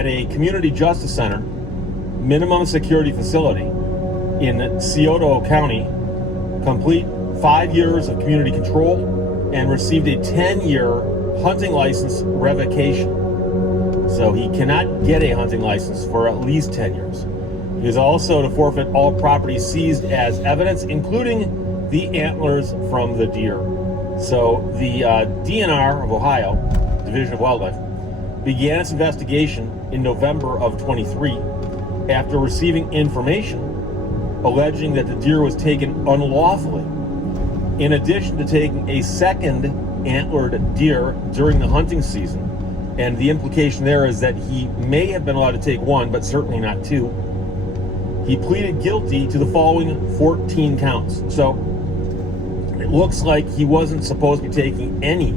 at a community justice center, minimum security facility in Scioto County, complete 5 years of community control, and received a 10-year hunting license revocation. So he cannot get a hunting license for at least 10 years. He is also to forfeit all property seized as evidence, including the antlers from the deer. So the DNR of Ohio, Division of Wildlife, began its investigation in November of 23 after receiving information alleging that the deer was taken unlawfully, in addition to taking a second antlered deer during the hunting season. And the implication there is that he may have been allowed to take one, but certainly not two. He pleaded guilty to the following 14 counts. So it looks like he wasn't supposed to be taking any,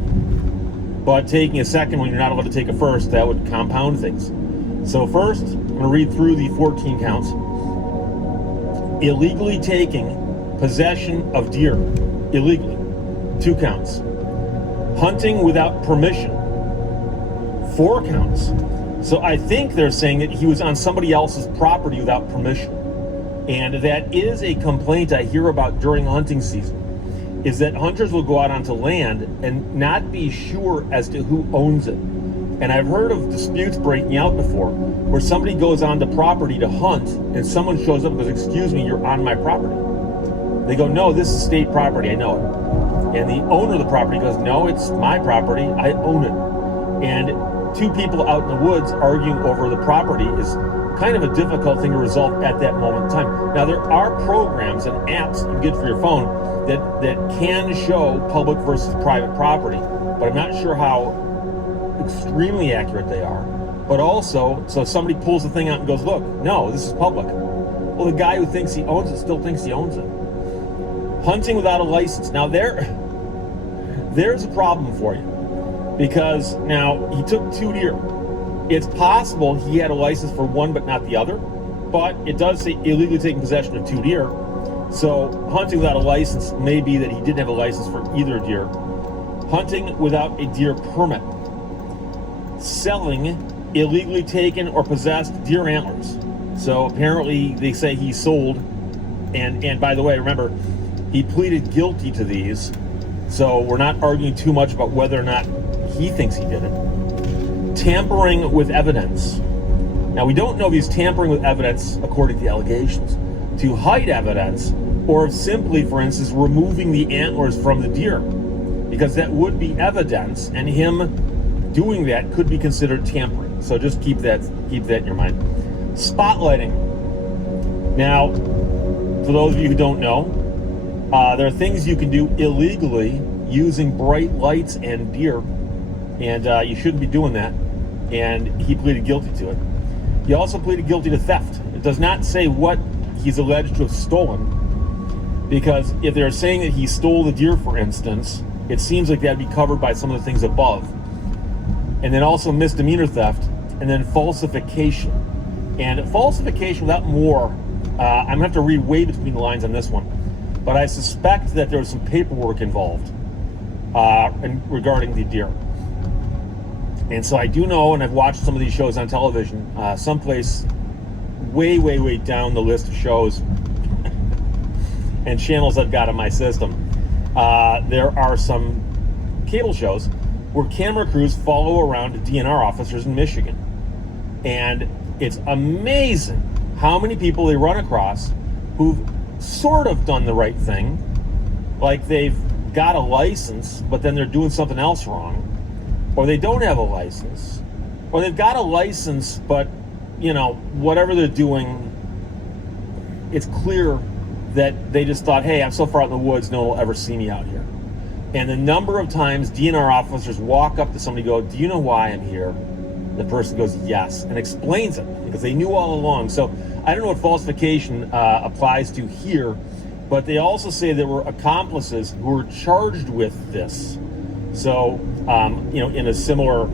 but taking a second when you're not allowed to take a first, that would compound things. So first, I'm going to read through the 14 counts. Illegally taking possession of deer, illegally, 2 counts. Hunting without permission, 4 counts. So I think they're saying that he was on somebody else's property without permission. And that is a complaint I hear about during hunting season, is that hunters will go out onto land and not be sure as to who owns it. And I've heard of disputes breaking out before, where somebody goes onto property to hunt and someone shows up and goes, "Excuse me, you're on my property." They go, "No, this is state property, I know it." And the owner of the property goes, "No, it's my property, I own it." And 2 people out in the woods arguing over the property is kind of a difficult thing to resolve at that moment in time. Now, there are programs and apps you get for your phone that can show public versus private property, but I'm not sure how extremely accurate they are. But also, so somebody pulls the thing out and goes, "Look, no, this is public." Well, the guy who thinks he owns it still thinks he owns it. Hunting without a license. Now, there's a problem for you, because now he took 2 deer. It's possible he had a license for one but not the other, but it does say illegally taking possession of 2 deer. So hunting without a license may be that he didn't have a license for either deer. Hunting without a deer permit. Selling illegally taken or possessed deer antlers. So apparently they say he sold, and by the way, remember, he pleaded guilty to these, so we're not arguing too much about whether or not he thinks he did it. Tampering with evidence. Now, we don't know if he's tampering with evidence according to the allegations, to hide evidence, or simply, for instance, removing the antlers from the deer, because that would be evidence, and him doing that could be considered tampering. So just keep that in your mind. Spotlighting. Now, for those of you who don't know, there are things you can do illegally using bright lights and deer, and you shouldn't be doing that. And he pleaded guilty to it. He also pleaded guilty to theft. It does not say what he's alleged to have stolen, because if they're saying that he stole the deer, for instance, it seems like that'd be covered by some of the things above. And then also misdemeanor theft, and then falsification. And falsification without more, I'm gonna have to read way between the lines on this one, but I suspect that there was some paperwork involved regarding the deer. And so I do know, and I've watched some of these shows on television, someplace way down the list of shows and channels I've got in my system, there are some cable shows where camera crews follow around DNR officers in Michigan. And it's amazing how many people they run across who've sort of done the right thing, like they've got a license, but then they're doing something else wrong, or they don't have a license, or they've got a license, but, you know, whatever they're doing, it's clear that they just thought, hey, I'm so far out in the woods, no one will ever see me out here. And the number of times DNR officers walk up to somebody and go, "Do you know why I'm here?" The person goes, "Yes," and explains it, because they knew all along. So I don't know what falsification applies to here, but they also say there were accomplices who were charged with this. So, in a similar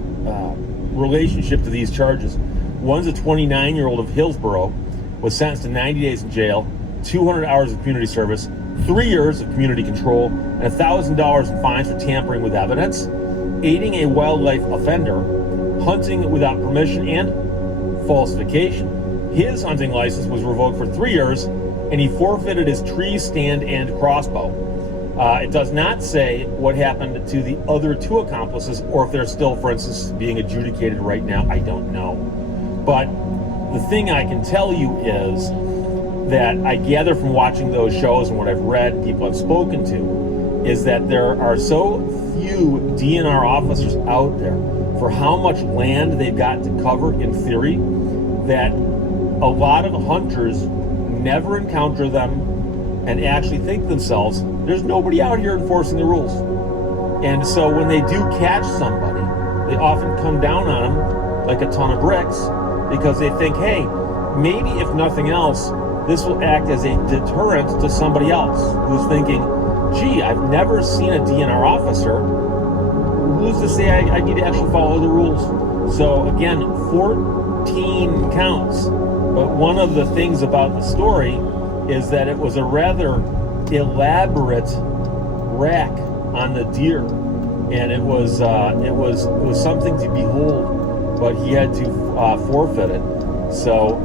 relationship to these charges. One's a 29-year-old of Hillsborough, was sentenced to 90 days in jail, 200 hours of community service, 3 years of community control, and $1,000 in fines for tampering with evidence, aiding a wildlife offender, hunting without permission, and falsification. His hunting license was revoked for 3 years, and he forfeited his tree stand and crossbow. It does not say what happened to the other 2 accomplices, or if they're still, for instance, being adjudicated right now. I don't know. But the thing I can tell you is that I gather from watching those shows and what I've read, people I've spoken to, is that there are so few DNR officers out there for how much land they've got to cover in theory, that a lot of hunters never encounter them and actually think to themselves, there's nobody out here enforcing the rules. And so when they do catch somebody, they often come down on them like a ton of bricks, because they think, hey, maybe if nothing else, this will act as a deterrent to somebody else who's thinking, gee, I've never seen a DNR officer. Who's to say I need to actually follow the rules? So again, 14 counts. But one of the things about the story is that it was a rather elaborate rack on the deer, and it was something to behold. But he had to forfeit it. So